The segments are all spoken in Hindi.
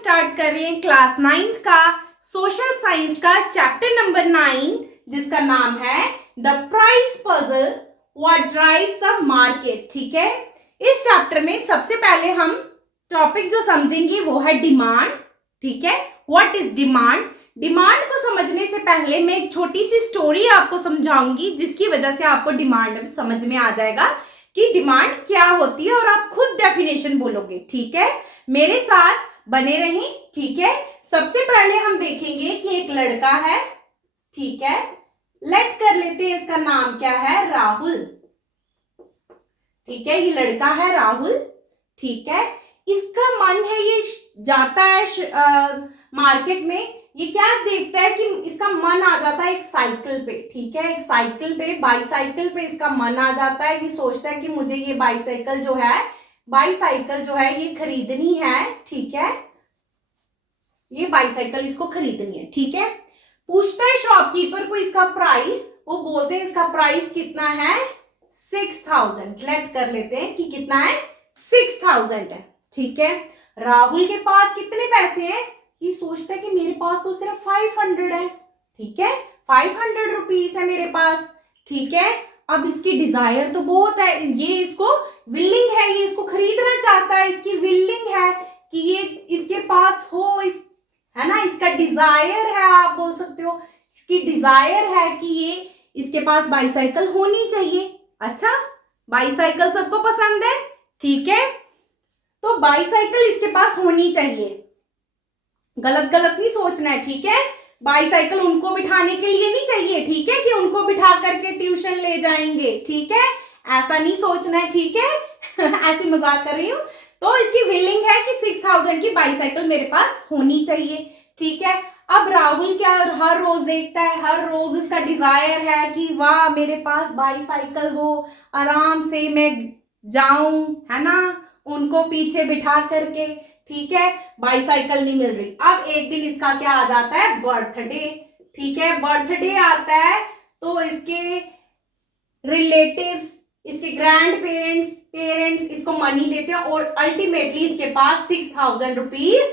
स्टार्ट कर रहे हैं क्लास 9 का सोशल साइंस का चैप्टर नंबर 9 जिसका नाम है the price puzzle what drives the market. ठीक है, इस चैप्टर में सबसे पहले हम टॉपिक जो समझेंगे वो है डिमांड। ठीक है, व्हाट इज डिमांड। डिमांड को समझने से पहले मैं एक छोटी सी स्टोरी आपको समझाऊंगी जिसकी वजह से आपको डिमांड समझ में आ जाएगा कि डिमांड क्या होती है और आप खुद डेफिनेशन बोलोगे। ठीक है, मेरे साथ बने रहें। ठीक है, सबसे पहले हम देखेंगे कि एक लड़का है। ठीक है, लेट कर लेते हैं, इसका नाम क्या है, राहुल। ठीक है, ये लड़का है राहुल। ठीक है, इसका मन है, ये जाता है मार्केट में। ये क्या देखता है कि इसका मन आ जाता है एक साइकिल पे। ठीक है, एक साइकिल पे, बाईसाइकिल पे इसका मन आ जाता है। ये सोचता है कि मुझे ये बाईसाइकिल जो है ये खरीदनी है। ठीक है, ये बाईसाइकिल इसको खरीदनी है। ठीक है, पूछता है शॉपकीपर को इसका प्राइस। वो बोलते हैं इसका प्राइस कितना है, 6000। लेट कर लेते हैं कि कितना है, 6000 है। ठीक है, राहुल के पास कितने पैसे हैं, ये सोचता है कि मेरे पास तो सिर्फ 500 है। ठीक है, 500 रुपीज है मेरे पास। ठीक है, अब इसकी डिजायर तो बहुत है, ये इसको विलिंग है, ये इसको खरीदना चाहता है, इसकी विलिंग है कि ये इसके पास हो, है ना, इसका डिजायर है, आप बोल सकते हो इसकी डिजायर है कि ये इसके पास बाईसाइकिल होनी चाहिए। अच्छा, बाईसाइकिल सबको पसंद है। ठीक है, तो बाईसाइकिल इसके पास होनी चाहिए। गलत गलत नहीं सोचना है। ठीक है, बाईसाइकिल उनको बिठाने के लिए नहीं चाहिए। ठीक है, कि उनको बिठा करके ट्यूशन ले जाएंगे। ठीक है, ऐसा नहीं सोचना है। ठीक है ऐसे मजाक कर रही हूँ। तो इसकी विलिंग है कि 6000 की बाईसाइकिल मेरे पास होनी चाहिए। ठीक है, अब राहुल क्या हर रोज देखता है, हर रोज इसका डिजायर है कि वाह मेरे पास बाईसाइकिल हो, आराम से मैं जाऊं, है ना, उनको पीछे बिठा करके। ठीक है, बाईसाइकिल नहीं मिल रही। अब एक दिन इसका क्या आ जाता है, बर्थडे। ठीक है, बर्थडे आता है तो इसके रिलेटिव्स, इसके ग्रैंड पेरेंट्स इसको मनी देते हैं और अल्टीमेटली इसके पास 6000 रुपीज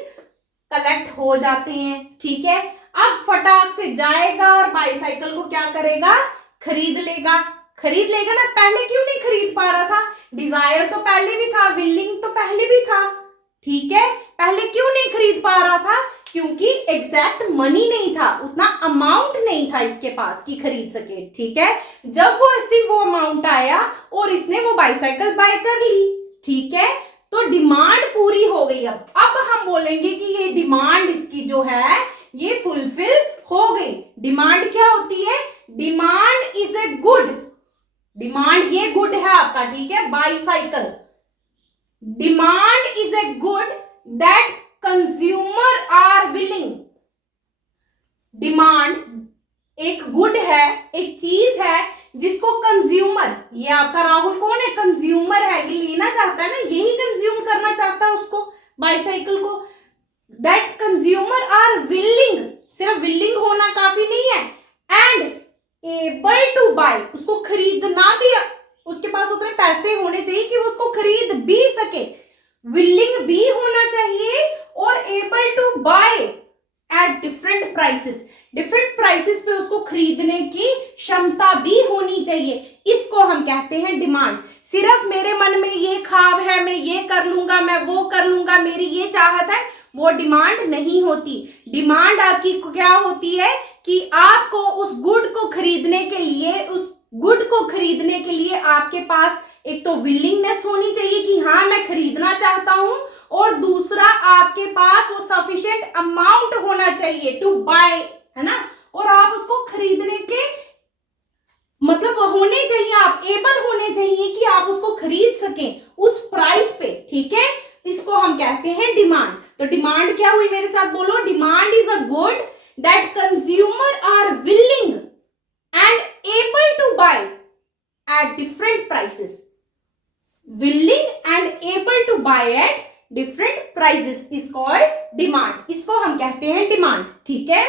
कलेक्ट हो जाते हैं। ठीक है, अब फटाक से जाएगा और बाईसाइकिल को क्या करेगा, खरीद लेगा ना। पहले क्यों नहीं खरीद पा रहा था, डिजायर तो पहले भी था, विलिंग तो पहले भी था। ठीक है, पहले क्यों नहीं खरीद पा रहा था, क्योंकि एग्जैक्ट मनी नहीं था, उतना अमाउंट नहीं था इसके पास कि खरीद सके। ठीक है, जब वो अमाउंट आया और इसने वो बाईसाइकिल बाय कर ली। ठीक है, तो डिमांड पूरी हो गई। अब हम बोलेंगे कि ये डिमांड इसकी जो है ये फुलफिल हो गई। डिमांड क्या होती है, demand is a good, demand ये गुड है आपका। ठीक है, bicycle, demand is a good that consumer are willing. Demand एक गुड है, एक चीज है जिसको कंज्यूमर, ये आपका राहुल कौन है, कंज्यूमर है, ये लेना चाहता है ना, यही कंज्यूम करना चाहता है उसको, बाईसाइकिल को। दैट कंज्यूमर आर विलिंग, सिर्फ विलिंग होना काफी नहीं है, एंड एबल टू बाय, उसको खरीदना भी, उसके पास उतने पैसे होने चाहिए कि वो उसको खरीद भी सके। विलिंग भी होना चाहिए और able to buy at different prices पे उसको खरीदने की क्षमता भी होनी चाहिए। इसको हम कहते हैं डिमांड। सिर्फ मेरे मन में ये ख्वाब है, मैं ये कर लूंगा, मैं वो कर लूंगा, मेरी ये चाहत है, वो डिमांड नहीं होती। डिमांड आपकी क्या होती है कि आपको उस गुड को खरीदने के लिए आपके पास एक तो विलिंगनेस होनी चाहिए कि हाँ मैं खरीदना चाहता हूं, और दूसरा आपके पास वो सफिशिएंट अमाउंट होना चाहिए टू बाय, है ना, और आप उसको खरीदने के मतलब होने चाहिए, आप एबल होने चाहिए कि आप उसको खरीद सकें उस प्राइस पे। ठीक है, इसको हम कहते हैं डिमांड। तो डिमांड क्या हुई, मेरे साथ बोलो, demand is a good that consumer are willing and able to buy at different prices. Willing and able to buy at different prices is called demand. इसको हम कहते हैं डिमांड। ठीक है,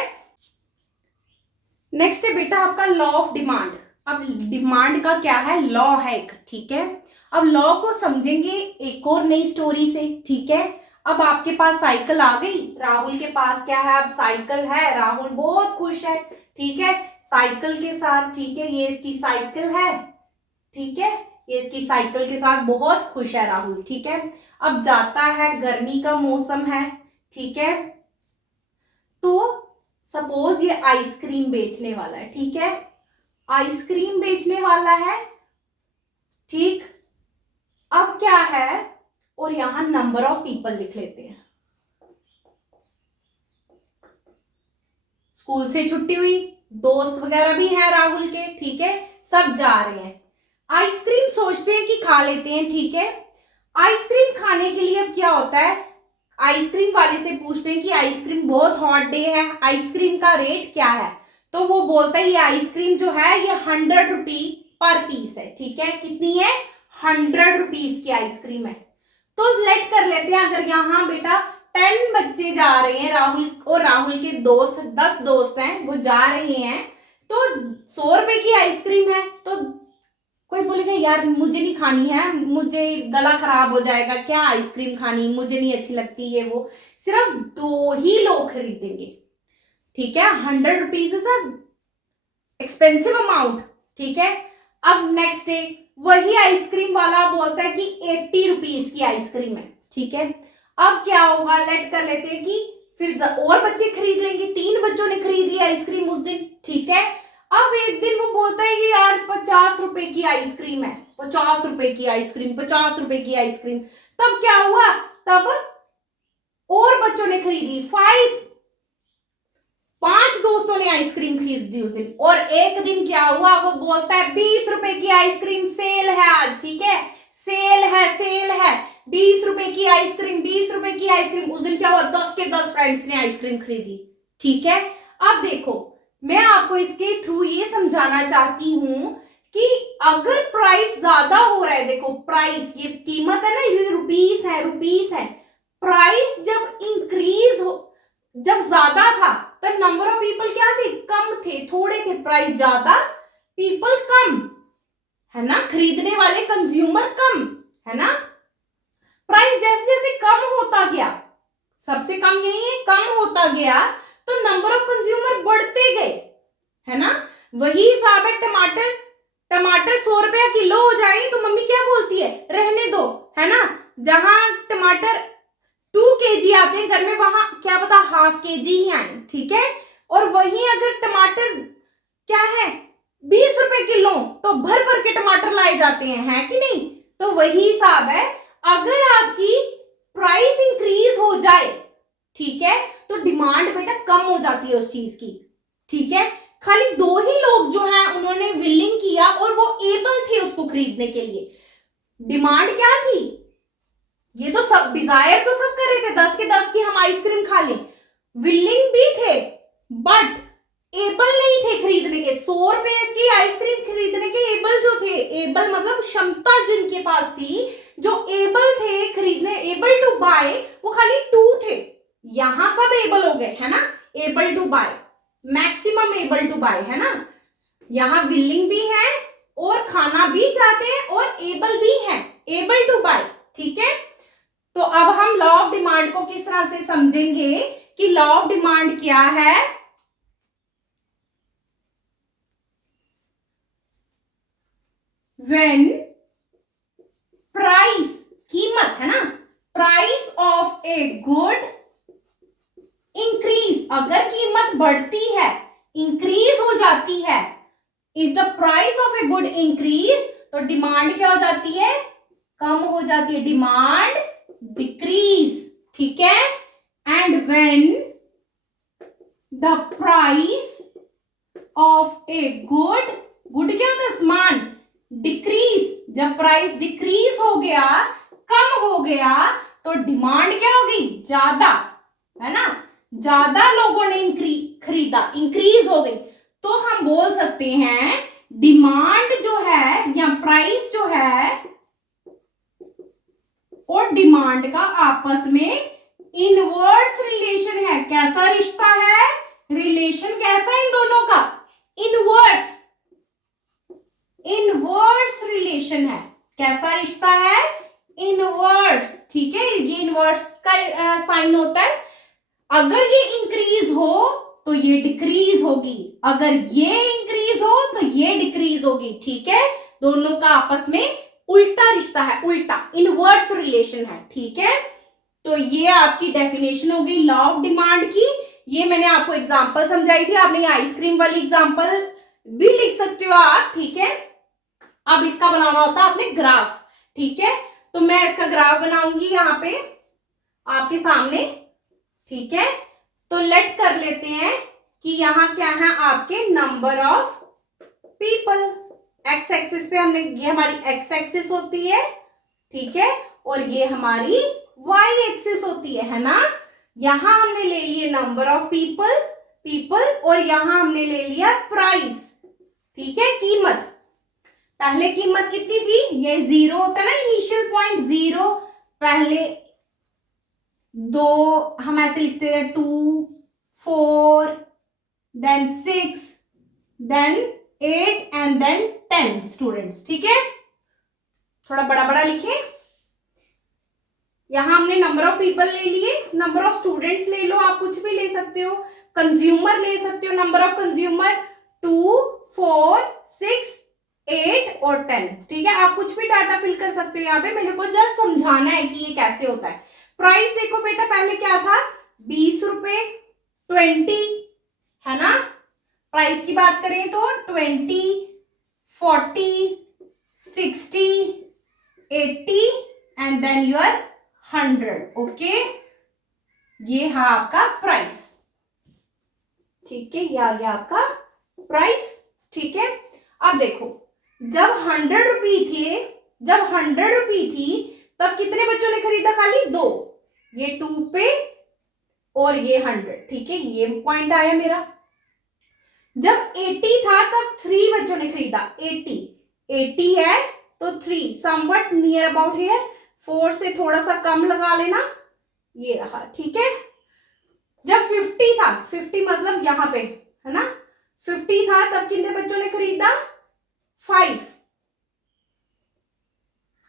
नेक्स्ट है बेटा आपका लॉ ऑफ डिमांड। अब डिमांड का क्या है, लॉ है एक। ठीक है, अब लॉ को समझेंगे एक और नई स्टोरी से। ठीक है, अब आपके पास साइकिल आ गई, राहुल के पास क्या है, अब साइकिल है, राहुल बहुत खुश है, ठीक है, साइकिल के साथ, ठीक है, ये इसकी साइकिल है, ठीक है, ये इसकी साइकिल के साथ बहुत खुश है राहुल, ठीक है। अब जाता है, गर्मी का मौसम है, ठीक है, तो सपोज ये आइसक्रीम बेचने वाला है, ठीक है, आइसक्रीम बेचने वाला है, ठीक। अब क्या है, और यहां नंबर ऑफ पीपल लिख लेते हैं। स्कूल से छुट्टी हुई, दोस्त वगैरह भी हैं राहुल के, ठीक है, सब जा रहे हैं, आइसक्रीम सोचते हैं कि खा लेते हैं, ठीक है। आइसक्रीम खाने के लिए अब क्या होता है, आइसक्रीम वाले से पूछते हैं कि आइसक्रीम, बहुत हॉट डे है, आइसक्रीम का रेट क्या है, तो वो बोलता है ये आइसक्रीम जो है ये 100 रुपी पर पीस है, ठीक है, कितनी है, 100 रुपीज की आइसक्रीम है। तो लेट कर लेते हैं, अगर यहाँ बेटा 10 बच्चे जा रहे हैं, राहुल और राहुल के दोस्त 10 दोस्त हैं, वो जा रहे हैं, तो 100 रुपए की आइसक्रीम है, तो कोई बोलेगा यार मुझे नहीं खानी है, मुझे गला खराब हो जाएगा, क्या आइसक्रीम खानी, मुझे नहीं अच्छी लगती है वो, सिर्फ 2 ही लोग खरीदेंगे, ठीक है, 100 रुपीज इज एक्सपेंसिव अमाउंट, ठीक है। अब नेक्स्ट डे वही आइसक्रीम वाला बोलता है कि 80 रुपीज की आइसक्रीम है, ठीक है। अब क्या होगा, लेट कर लेते हैं कि फिर और बच्चे खरीद लेंगे, 3 बच्चों ने खरीद लिया आइसक्रीम उस दिन, ठीक है। अब एक दिन वो बोलता है कि यार 50 रुपए की आइसक्रीम है, 50 रुपए की आइसक्रीम, 50 रुपए की आइसक्रीम, तब क्या हुआ, तब और बच्चों ने खरीदी, 5 दोस्तों ने आइसक्रीम खरीदी उस दिन। और एक दिन क्या हुआ, वो बोलता है 20 रुपए की आइसक्रीम सेल है आज, ठीक है, सेल है, सेल है, 20 रुपए की आइसक्रीम, 20 रुपए की आइसक्रीम। उस दिन क्या हुआ, 10 के 10 फ्रेंड्स ने आइसक्रीम खरीदी, ठीक है। अब देखो, मैं आपको इसके थ्रू ये समझाना चाहती हूं कि अगर प्राइस ज्यादा हो रहा है, देखो प्राइस, ये कीमत है ना, ये रुपीस है, रुपीस है, प्राइस जब इंक्रीज हो, जब ज्यादा था तो नंबर ऑफ पीपल क्या थे, कम थे, थोड़े थे, प्राइस ज्यादा, पीपल कम, है ना, खरीदने वाले कंज्यूमर कम, है ना। प्राइस जैसे जैसे कम होता गया, सबसे कम यही है, कम होता गया, तो नंबर ऑफ कंज्यूमर बढ़ते गए, है ना। वही हिसाब है, टमाटर, टमाटर 100 रुपया किलो हो जाए तो मम्मी क्या बोलती है, रहने दो, है ना। जहां टमाटर 2 kg आते हैं घर में, वहां क्या पता ½ kg ही आए, ठीक है। और वही अगर टमाटर क्या है 20 रुपए किलो, तो भर भर के टमाटर लाए जाते हैं, है कि नहीं। तो वही हिसाब है, अगर आपकी प्राइस इंक्रीज हो जाए, ठीक है, तो डिमांड बेटा कम हो जाती है उस चीज की, ठीक है। खाली 2 ही लोग जो हैं उन्होंने विलिंग किया और वो एबल थे उसको खरीदने के लिए। डिमांड क्या थी, ये तो सब डिजायर तो सब कर रहे थे 10 के 10 की हम आइसक्रीम खा लें, विलिंग भी थे, बट एबल नहीं थे खरीदने के, 100 रुपए की आइसक्रीम खरीदने के एबल जो थे, एबल मतलब क्षमता जिनके पास थी, जो एबल थे खरीदने, एबल टू बाय, वो खाली 2 थे। यहां सब एबल हो गए, है ना, able to buy, maximum able to buy, है ना। यहां विलिंग भी है और खाना भी चाहते हैं और एबल भी है, एबल टू बाय, ठीक है। तो अब हम लॉ ऑफ डिमांड को किस तरह से समझेंगे कि लॉ ऑफ डिमांड क्या है। व्हेन प्राइस, कीमत, है ना, price of a good increase, अगर कीमत बढ़ती है, इंक्रीज हो जाती है, if the price of a good increase, तो डिमांड क्या हो जाती है, कम हो जाती है, डिमांड डिक्रीज, ठीक है। And when the price of a good, good क्या होता है, सामान, डिक्रीज, जब प्राइस डिक्रीज हो गया, कम हो गया, तो डिमांड क्या हो गई, ज्यादा, है ना, ज्यादा लोगों ने खरीदा, इंक्रीज हो गई, तो हम बोल सकते हैं डिमांड जो है या प्राइस जो है और डिमांड का आपस में इनवर्स रिलेशन है। कैसा रिश्ता है, रिलेशन कैसा है इन दोनों का, इनवर्स, इनवर्स रिलेशन है। कैसा रिश्ता है, इनवर्स, ठीक है, ये इनवर्स का साइन होता है। अगर ये इंक्रीज हो तो ये डिक्रीज होगी, अगर ये इंक्रीज हो तो ये डिक्रीज होगी, ठीक है। दोनों का आपस में उल्टा रिश्ता है, उल्टा इनवर्स रिलेशन है, ठीक है। तो ये आपकी डेफिनेशन हो गई लॉ ऑफ डिमांड की। ये मैंने आपको एग्जांपल समझाई थी, आपने ये आइसक्रीम वाली एग्जांपल भी लिख सकते हो आप, ठीक है। अब इसका बनाना होता है आपने ग्राफ, ठीक है। तो मैं इसका ग्राफ बनाऊंगी यहाँ पे आपके सामने, ठीक है। तो लेट कर लेते हैं कि यहाँ क्या है आपके number of people. X axis पे हमने, ये हमारी एक्स एक्सिस होती है, ठीक है, और ये हमारी वाई एक्सिस होती है ना। यहां हमने ले लिए नंबर ऑफ पीपल और यहां हमने ले लिया प्राइस, ठीक है, कीमत। पहले कीमत कितनी थी, ये 0 होता है ना, इनिशियल पॉइंट 0। पहले 2 हम ऐसे लिखते थे, 2 4 then 6 then 8 and then 10 students, ठीक है। थोड़ा बड़ा बड़ा लिखें। यहां हमने नंबर ऑफ पीपल ले लिए, नंबर ऑफ स्टूडेंट्स ले लो, आप कुछ भी ले सकते हो। कंज्यूमर ले सकते हो, नंबर ऑफ कंज्यूमर 2 4 6 8 और 10, ठीक है। आप कुछ भी डाटा फिल कर सकते हो यहाँ पे, मेरे को जस्ट समझाना है कि ये कैसे होता है। प्राइस देखो बेटा, पहले क्या था, 20 रुपए, 20 है ना। प्राइस की बात करें तो 20 40 60 80 एंड देन यूर 100, ओके। ये है आपका प्राइस, ठीक है, ये आ गया आपका प्राइस, ठीक है। अब देखो, जब 100 रुपी थे, जब 100 रुपी थी, तब कितने बच्चों ने खरीदा, खाली 2, ये 2 पे और ये 100, ठीक है, ये पॉइंट आया मेरा। जब 80 था तब 3 बच्चों ने खरीदा, 80 है तो 3 समवट नियर अबाउट हियर, 4 से थोड़ा सा कम लगा लेना, ये रहा, ठीक है। जब 50 था, 50 मतलब यहां पे है ना, 50 था तब कितने बच्चों ने खरीदा, 5,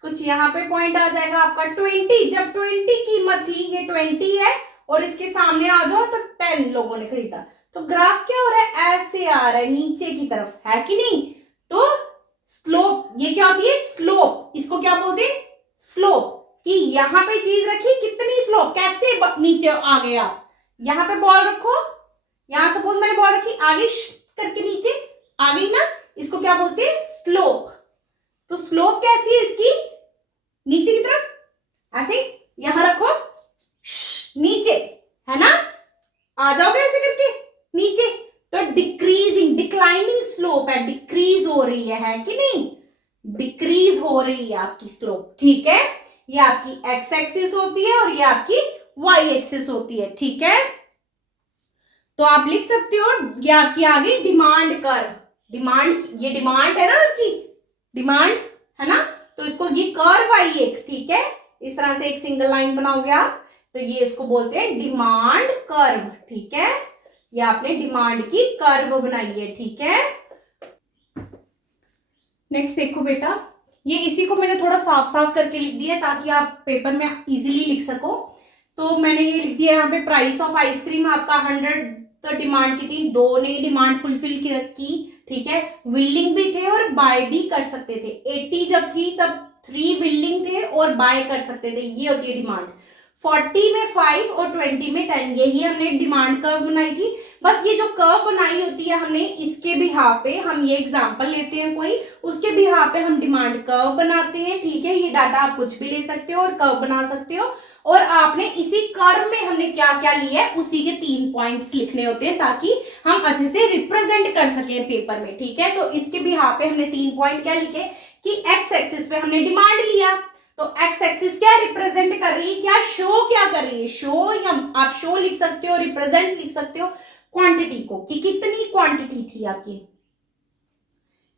कुछ यहां पे पॉइंट आ जाएगा आपका। 20, जब 20 कीमत थी, ये 20 है और इसके सामने आ जाओ तो 10 लोगों ने खरीदा। तो ग्राफ क्या हो रहा है, ऐसे आ रहा है नीचे की तरफ, है कि नहीं। तो स्लोप, ये क्या होती है, स्लोप, इसको क्या बोलते हैं, स्लोप, कि यहां पे चीज रखी, कितनी स्लोप, कैसे नीचे आ गए आप। यहां पे बॉल रखो, यहां सपोज मैंने बॉल रखी, आगे करके नीचे आ गई ना, इसको क्या बोलते हैं, स्लोप। तो स्लोप कैसी है इसकी, नीचे की तरफ, ऐसे यहां रखो, नीचे, है ना, आ जाओगे ऐसे करके नीचे, तो डिक्रीजिंग, डिक्लाइनिंग स्लोप है, डिक्रीज हो रही है कि नहीं, डिक्रीज हो रही है आपकी स्लोप, ठीक है। ये आपकी एक्स एक्सिस होती है और ये आपकी वाई एक्सिस होती है, ठीक है। तो आप लिख सकते हो, ये आपकी आगे डिमांड कर्व, डिमांड, ये डिमांड है ना आपकी, डिमांड है ना, तो इसको ये कर्व आई एक, ठीक है, इस तरह से एक सिंगल लाइन बनाओगे आप, तो ये इसको बोलते हैं डिमांड कर्व, ठीक है। ये आपने डिमांड की कर्व बनाई है, ठीक है। नेक्स्ट देखो बेटा, ये इसी को मैंने थोड़ा साफ साफ करके लिख दिया है ताकि आप पेपर में इजीली लिख सको। तो मैंने ये लिख दिया यहाँ पे, प्राइस ऑफ आइसक्रीम आपका 100 तो डिमांड की थी, 2 ने डिमांड फुलफिल की, ठीक है, विलिंग भी थे और बाय भी कर सकते थे। 80 जब थी तब 3 विलिंग थे और बाय कर सकते थे, ये होती है डिमांड। 40 में 5 और 20 में 10, यही हमने डिमांड कर्व बनाई थी। बस ये जो कर्व बनाई होती है हमने, इसके बिहाफ पे हम ये एग्जांपल लेते हैं कोई, उसके बिहाफ पे हम डिमांड कर्व बनाते हैं, ठीक है। ये डाटा आप कुछ भी ले सकते हो और कर्व बना सकते हो, और आपने इसी कर्व में हमने क्या क्या लिया है उसी के 3 पॉइंट्स लिखने होते हैं ताकि हम अच्छे से रिप्रेजेंट कर सके पेपर में, ठीक है। तो इसके बिहाफ पे हमने 3 पॉइंट क्या लिखे कि एक्स एक्सिस पे हमने डिमांड लिया, तो एक्स एक्सिस क्या रिप्रेजेंट कर रही है, क्या शो क्या कर रही है, शो, या आप शो लिख सकते हो, रिप्रेजेंट लिख सकते हो क्वांटिटी को, कि कितनी क्वांटिटी थी आपकी।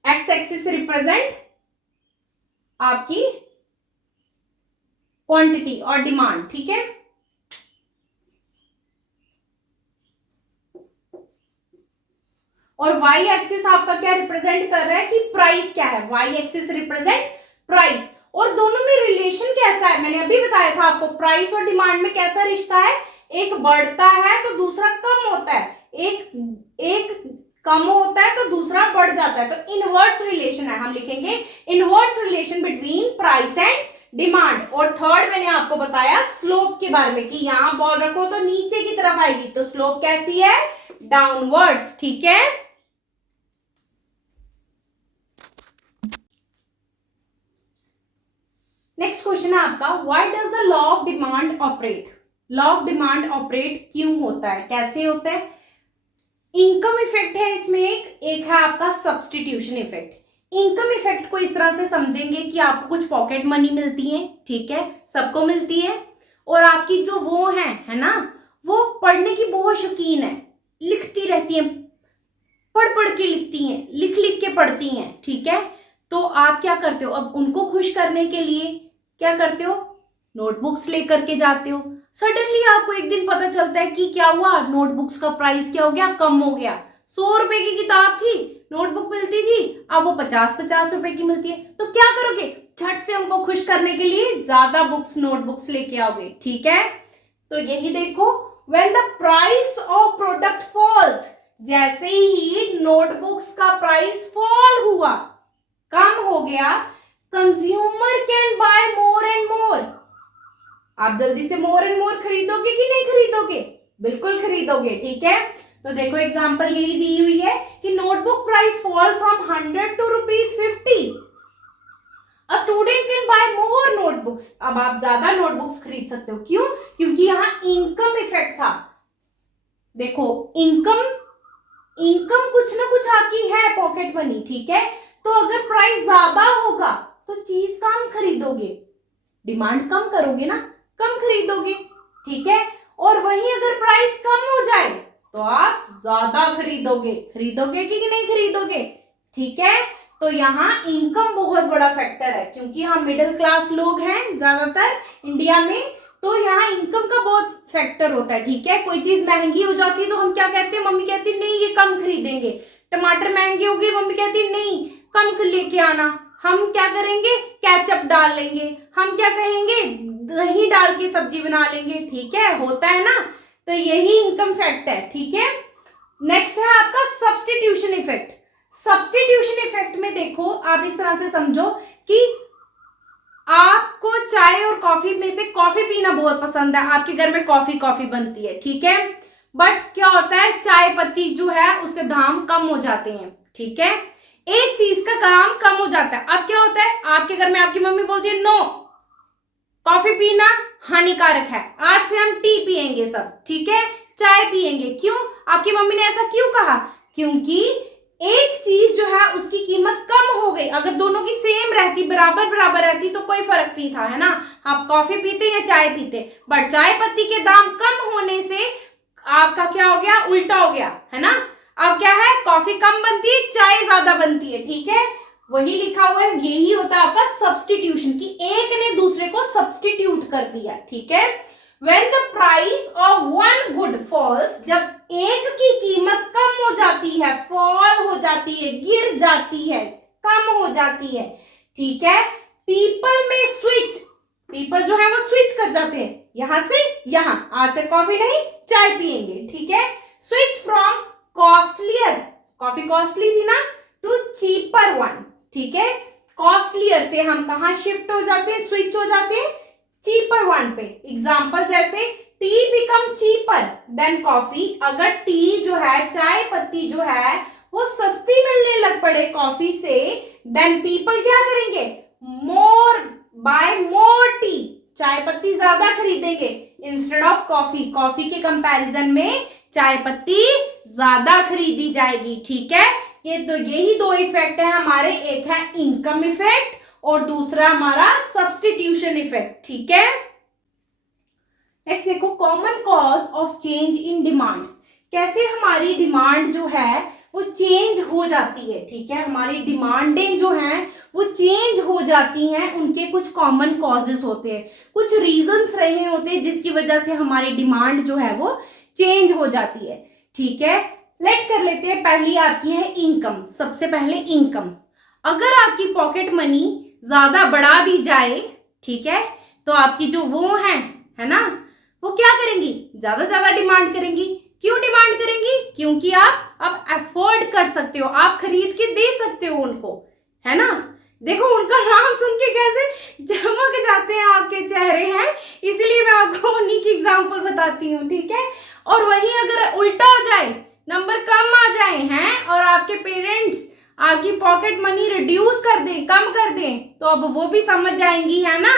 एक्स एक्सिस रिप्रेजेंट आपकी क्वांटिटी और डिमांड, ठीक है। और वाई एक्सिस आपका क्या रिप्रेजेंट कर रहा है कि प्राइस क्या है, वाई एक्सिस रिप्रेजेंट प्राइस, और दोनों में रिलेशन कैसा है, मैंने अभी बताया था आपको, प्राइस और डिमांड में कैसा रिश्ता है, एक बढ़ता है तो दूसरा कम होता है, एक कम होता है तो दूसरा बढ़ जाता है, तो इनवर्स रिलेशन है, हम लिखेंगे inverse relation between price and demand. और थर्ड मैंने आपको बताया स्लोप के बारे में कि यहां बॉल रखो तो नीचे की तरफ आएगी, तो स्लोप कैसी है, डाउनवर्ड्स, ठीक है। नेक्स्ट क्वेश्चन है आपका, why does the law of demand operate, law of demand operate क्यों होता है, कैसे होता है। इनकम इफेक्ट है इसमें, एक है आपका सब्सटीट्यूशन इफेक्ट। इनकम इफेक्ट को इस तरह से समझेंगे कि आपको कुछ पॉकेट मनी मिलती है, ठीक है, सबको मिलती है, और आपकी जो वो है ना, वो पढ़ने की बहुत शौकीन है, लिखती रहती है, पढ़ पढ़ के लिखती हैं, लिख लिख के पढ़ती हैं, ठीक है। तो आप क्या करते हो, अब उनको खुश करने के लिए क्या करते हो, नोटबुक्स लेकर के जाते हो। सडनली आपको एक दिन पता चलता है कि क्या हुआ, नोटबुक्स का प्राइस क्या हो गया, कम हो गया। 100 रुपए की किताब थी, नोटबुक मिलती थी, अब वो 50-50 रुपए की मिलती है, तो क्या करोगे, झट से उनको खुश करने के लिए ज्यादा बुक्स, नोटबुक्स लेके आओगे, ठीक है। तो यही देखो, when the price of product falls, जैसे ही नोटबुक्स का प्राइस फॉल हुआ, कम हो गया, consumer can buy more and more, आप जल्दी से मोर एंड मोर खरीदोगे कि नहीं खरीदोगे, बिल्कुल खरीदोगे, ठीक है। तो देखो एग्जांपल यही दी हुई है कि notebook price fall from 100 to ₹50, a student can buy more notebooks, अब आप ज्यादा नोटबुक्स खरीद सकते हो, क्यों, क्योंकि यहाँ इनकम इफेक्ट था। देखो इनकम कुछ ना कुछ आपकी है, पॉकेट मनी, ठीक है। तो अगर प्राइस ज्यादा होगा तो चीज कम खरीदोगे, डिमांड कम करोगे ना, कम खरीदोगे, ठीक है। और वहीं अगर प्राइस कम हो जाए तो आप ज्यादा खरीदोगे, खरीदोगे कि नहीं खरीदोगे, ठीक है। तो यहाँ इनकम बहुत बड़ा फैक्टर है, क्योंकि हम मिडिल क्लास लोग हैं ज्यादातर इंडिया में, तो यहाँ इनकम का बहुत फैक्टर होता है, ठीक है। कोई चीज महंगी हो जाती है तो हम क्या कहते हैं, मम्मी कहती है नहीं ये कम खरीदेंगे, टमाटर महंगे हो गए, मम्मी कहती है नहीं कम लेके आना, हम क्या करेंगे, केचप डाल लेंगे, हम क्या कहेंगे, दही डाल के सब्जी बना लेंगे, ठीक है, होता है ना। तो यही इनकम फैक्ट है, ठीक है। नेक्स्ट है आपका सब्स्टिट्यूशन इफेक्ट। सब्स्टिट्यूशन इफेक्ट में देखो, आप इस तरह से समझो कि आपको चाय और कॉफी में से कॉफी पीना बहुत पसंद है, आपके घर में कॉफी बनती है, ठीक है। बट क्या होता है, चाय पत्ती जो है उसके दाम कम हो जाते हैं, ठीक है, एक चीज का दाम कम हो जाता है। अब क्या होता है, आपके घर में आपकी मम्मी बोलती है नो, कॉफी पीना हानिकारक है, आज से हम टी पियेंगे सब, ठीक है, चाय पियेंगे, क्यों, आपकी मम्मी ने ऐसा क्यों कहा, क्योंकि एक चीज जो है उसकी कीमत कम हो गई, अगर दोनों की सेम रहती, बराबर रहती तो कोई फर्क नहीं था, है ना, आप कॉफी पीते या चाय पीते, बट चाय पत्ती के दाम कम होने से आपका क्या हो गया, उल्टा हो गया, है ना। अब क्या है, कॉफी कम बनती है, चाय ज्यादा बनती है, ठीक है, वही लिखा हुआ है, यही होता है आपका सब्स्टिट्यूशन, कि एक ने दूसरे को सब्स्टिट्यूट कर दिया, ठीक है। When the price of one good falls, जब एक की कीमत कम हो जाती है, फॉल हो जाती है, गिर जाती है, कम हो जाती है, ठीक है, पीपल में स्विच, पीपल जो है वो स्विच कर जाते हैं, यहां से यहां, आज से कॉफी नहीं चाय पियेंगे, ठीक है, switch from costlier, coffee costly थी ना, टू चीपर वन, ठीक है, कॉस्टलियर से हम कहा शिफ्ट हो जाते हैं, स्विच हो जाते हैं चीपर वन पे। एग्जाम्पल जैसे T become cheaper than coffee, अगर टी जो है, चाय पत्ती जो है वो सस्ती मिलने लग पड़े कॉफी से, देन पीपल क्या करेंगे, मोर बाय मोर टी, चाय पत्ती ज्यादा खरीदेंगे इंस्टेड ऑफ कॉफी, कॉफी के कंपैरिजन में चाय पत्ती ज्यादा खरीदी जाएगी, ठीक है। ये तो यही दो इफेक्ट है हमारे, एक है इनकम इफेक्ट और दूसरा हमारा सब्स्टिट्यूशन इफेक्ट, ठीक है। नेक्स्ट देखो, common cause of change in demand, कैसे हमारी डिमांड जो है वो चेंज हो जाती है, ठीक है, हमारी डिमांडें जो हैं वो चेंज हो जाती हैं, उनके कुछ कॉमन कॉजेस होते हैं, कुछ रीजंस रहे होते हैं जिसकी वजह से हमारी डिमांड जो है वो चेंज हो जाती है, ठीक है। लेट कर लेते हैं, पहली आपकी है इनकम, सबसे पहले इनकम, अगर आपकी पॉकेट मनी ज्यादा बढ़ा दी जाए, ठीक है, तो आपकी जो वो है ना, वो क्या करेंगी, ज्यादा ज्यादा डिमांड करेंगी। क्यों डिमांड करेंगी? क्योंकि आप अब अफोर्ड कर सकते हो, आप खरीद के दे सकते हो उनको, है ना। देखो उनका नाम सुन के कैसे चमक जाते हैं आपके चेहरे हैं, इसलिए मैं आपको उन्हीं की एग्जांपल बताती हूँ, ठीक है। और वहीं अगर उल्टा हो जाए, नंबर कम आ जाए हैं और आपके पेरेंट्स आपकी पॉकेट मनी रिड्यूस कर दें, कम कर दें, तो अब वो भी समझ जाएंगी, है ना।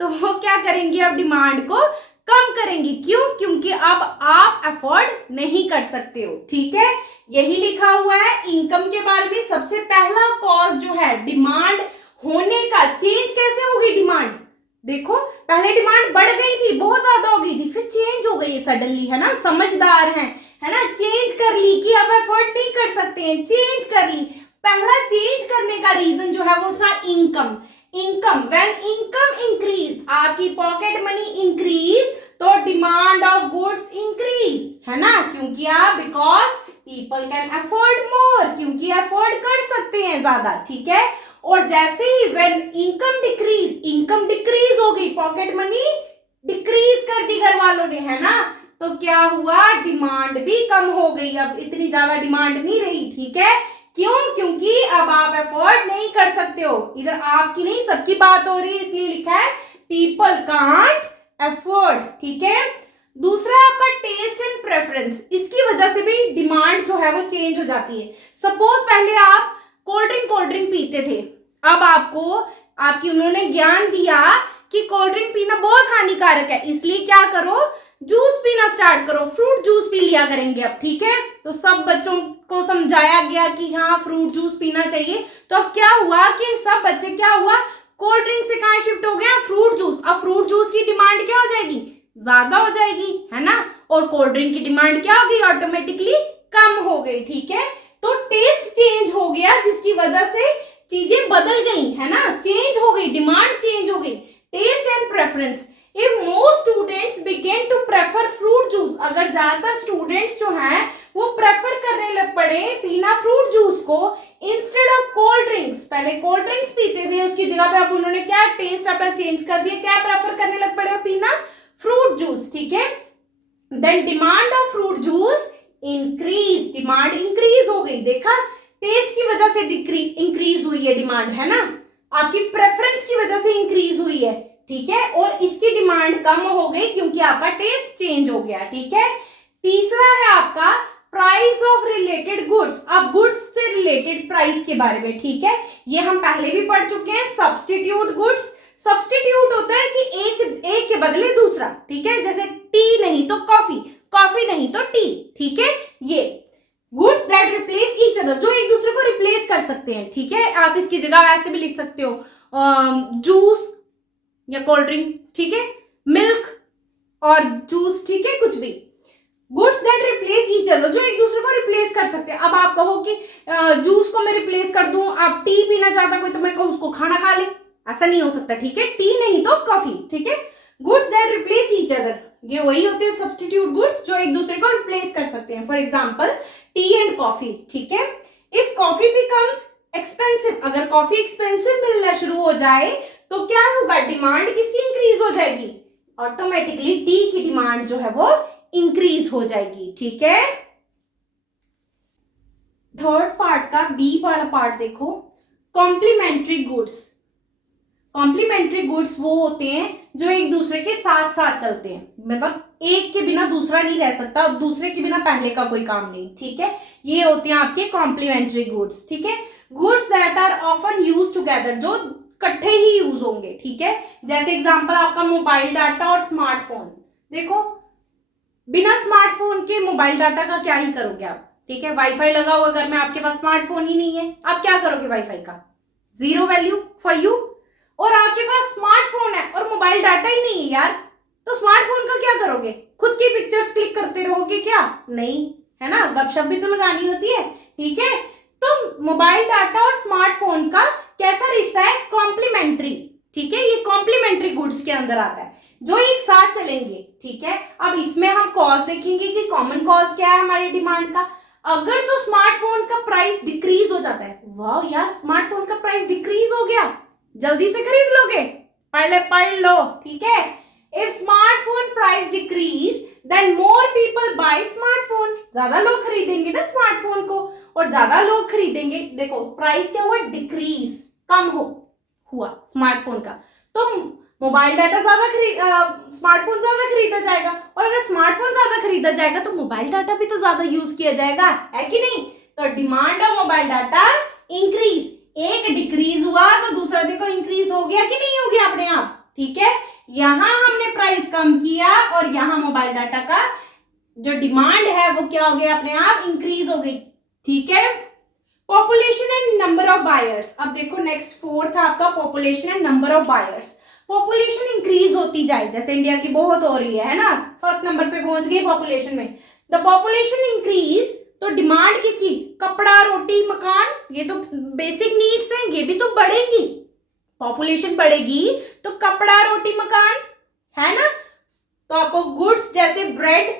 तो वो क्या करेंगी, अब डिमांड को कम करेंगी। क्यों? क्योंकि अब आप अफोर्ड नहीं कर सकते हो, ठीक है। यही लिखा हुआ है इनकम के बारे में। सबसे पहला कॉज जो है डिमांड होने का, चेंज कैसे होगी डिमांड, देखो पहले डिमांड बढ़ गई थी, बहुत ज्यादा हो गई थी, फिर चेंज हो गई सडनली, है ना, समझदार है ना, चेंज कर ली कि अब अफोर्ड नहीं कर सकते हैं, चेंज कर ली। पहला चेंज करने का रीजन जो है वो था income. Income, when income increase, आपकी पॉकेट मनी इंक्रीज, तो डिमांड ऑफ गुड्स इंक्रीज, है ना, क्योंकि आप बिकॉज पीपल कैन अफोर्ड मोर, क्योंकि अफोर्ड कर सकते हैं ज्यादा, ठीक है। और जैसे ही when income decrease, income decrease हो गई, पॉकेट मनी डिक्रीज कर दी घर वालों ने, है ना, तो क्या हुआ, डिमांड भी कम हो गई, अब इतनी ज्यादा डिमांड नहीं रही, ठीक है। क्यों? क्योंकि अब आप अफोर्ड नहीं कर सकते हो। इधर आपकी नहीं सबकी बात हो रही है, इसलिए लिखा है पीपल कांट अफोर्ड, ठीक है। दूसरा आपका टेस्ट एंड प्रेफरेंस, इसकी वजह से भी डिमांड जो है वो चेंज हो जाती है। सपोज पहले आप कोल्ड ड्रिंक पीते थे, अब आपको आपकी उन्होंने ज्ञान दिया कि कोल्ड ड्रिंक पीना बहुत हानिकारक है, इसलिए क्या करो, जूस पीना स्टार्ट करो, फ्रूट जूस पी लिया करेंगे अब, ठीक है। तो सब बच्चों को समझाया गया कि हाँ फ्रूट जूस पीना चाहिए। तो अब क्या हुआ कि सब बच्चे, क्या हुआ, कोल्ड ड्रिंक से कहाँ शिफ्ट हो गया, फ्रूट जूस। अब फ्रूट जूस की डिमांड क्या हो जाएगी, ज्यादा हो जाएगी, है ना, और कोल्ड ड्रिंक की डिमांड क्या हो गई, ऑटोमेटिकली कम हो गई, ठीक है। तो टेस्ट चेंज हो गया, जिसकी वजह से चीजें बदल गई, है ना, चेंज हो गई, डिमांड चेंज हो गई। Taste and preference, if more students begin to prefer fruit juice, अगर ज्यादातर स्टूडेंट्स जो हैं वो प्रेफर करने लग पड़े पीना फ्रूट जूस को इंस्टेड ऑफ कोल्ड ड्रिंक्स, पहले कोल्ड ड्रिंक्स पीते थे उसकी जगह पे अब उन्होंने क्या टेस्ट अपना चेंज कर दिया, क्या प्रेफर करने लग पड़े पीना फ्रूट जूस, ठीक है। Then demand of fruit juice increase, demand increase हो गई, देखा, टेस्ट की वजह से इंक्रीज हुई है डिमांड, है ना, आपकी प्रेफरेंस की वजह से इंक्रीज हुई है, ठीक है, और इसकी डिमांड कम हो गई क्योंकि आपका टेस्ट चेंज हो गया, ठीक है। तीसरा है आपका प्राइस ऑफ रिलेटेड गुड्स, अब गुड्स से रिलेटेड प्राइस के बारे में, ठीक है, ये हम पहले भी पढ़ चुके हैं। सब्स्टिट्यूट गुड्स, सब्स्टिट्यूट होता है कि एक के बदले दूसरा, ठीक है, जैसे टी नहीं तो कॉफी, कॉफी नहीं तो टी, ठीक है, ये goods that replace each other, जो एक दूसरे को रिप्लेस कर सकते हैं, ठीक है। आप इसकी जगह ऐसे भी लिख सकते हो जूस या कोल्ड ड्रिंक, ठीक है, मिल्क और जूस, ठीक है, कुछ भी, goods that replace each other, जो एक दूसरे को रिप्लेस कर सकते हैं। अब आप कहो कि जूस को मैं रिप्लेस कर दूं, आप टी पीना चाहता कोई, तो मैं कहूं उसको खाना खा ले, ऐसा नहीं हो सकता, ठीक है, टी नहीं तो कॉफी, ठीक है। Goods that replace each other, ये वही होते हैं सब्स्टिट्यूट गुड्स जो एक दूसरे को रिप्लेस कर सकते हैं। For example T and coffee, ठीक है। इफ कॉफी बिकम्स एक्सपेंसिव, अगर कॉफी एक्सपेंसिव मिलना शुरू हो जाए तो क्या होगा, डिमांड किसकी इंक्रीज हो जाएगी, ऑटोमेटिकली टी की डिमांड जो है वो इंक्रीज हो जाएगी, ठीक है। थर्ड पार्ट का बी वाला पार्ट देखो, कॉम्प्लीमेंट्री गुड्स। कॉम्प्लीमेंट्री गुड्स वो होते हैं जो एक दूसरे के साथ साथ चलते हैं, मतलब एक के बिना दूसरा नहीं रह सकता और दूसरे के बिना पहले का कोई काम नहीं, ठीक है, ये होते हैं आपके कॉम्प्लीमेंट्री गुड्स, ठीक है। Goods that are often use together, जो इकट्ठे ही यूज होंगे, ठीक है। जैसे एग्जांपल आपका मोबाइल डाटा और स्मार्टफोन, देखो बिना स्मार्टफोन के मोबाइल डाटा का क्या ही करोगे आप, ठीक है, वाईफाई लगा हुआ घर में, आपके पास स्मार्टफोन ही नहीं है, आप क्या करोगे वाईफाई का, जीरो वैल्यू फॉर यू। और आपके पास स्मार्टफोन है और मोबाइल डाटा ही नहीं है यार, तो स्मार्टफोन का क्या करोगे, खुद की पिक्चर्स क्लिक करते रहोगे क्या, नहीं, है ना, गपशप भी तो लगानी होती है, ठीक है। तो मोबाइल डाटा और स्मार्टफोन का कैसा रिश्ता है, कॉम्प्लीमेंट्री, ठीक है, ये कॉम्प्लीमेंट्री गुड्स के अंदर आता है, जो एक साथ चलेंगे, ठीक है। अब इसमें हम कॉज देखेंगे कि कॉमन कॉज क्या है हमारी डिमांड का। अगर तो स्मार्टफोन का प्राइस डिक्रीज हो जाता है, वाह यार स्मार्टफोन का प्राइस डिक्रीज हो गया, जल्दी से खरीद लोगे? पढ़ लो, ठीक है। If smartphone price decrease then more people buy smartphone, ज्यादा लोग खरीदेंगे ना स्मार्टफोन को, और ज्यादा लोग खरीदेंगे। देखो प्राइस क्या हुआ? डिक्रीज, कम हुआ स्मार्टफोन का, तो मोबाइल डाटा स्मार्टफोन ज्यादा खरीदा जाएगा, और अगर स्मार्टफोन ज्यादा खरीदा जाएगा तो मोबाइल डाटा भी तो ज्यादा यूज किया जाएगा, है कि नहीं? तो demand of mobile data increase, एक डिक्रीज हुआ तो दूसरा देखो इंक्रीज हो गया कि नहीं हो गया अपने आप, ठीक है। यहां हमने प्राइस कम किया और यहां मोबाइल डाटा का जो डिमांड है वो क्या हो गया? अपने आप इंक्रीज हो गई, ठीक है। Population and number of buyers, अब देखो नेक्स्ट फोर्थ आपका population and number of buyers. Population increase होती जाए, जैसे इंडिया की बहुत हो रही है ना, फर्स्ट नंबर पे पहुंच गई पॉपुलेशन में। द पॉपुलेशन इंक्रीज, तो डिमांड किसकी? कपड़ा, रोटी, मकान, ये तो बेसिक नीड्स हैं, ये भी तो बढ़ेंगी। पॉपुलेशन बढ़ेगी तो कपड़ा, रोटी, मकान, है ना। तो आपको गुड्स जैसे ब्रेड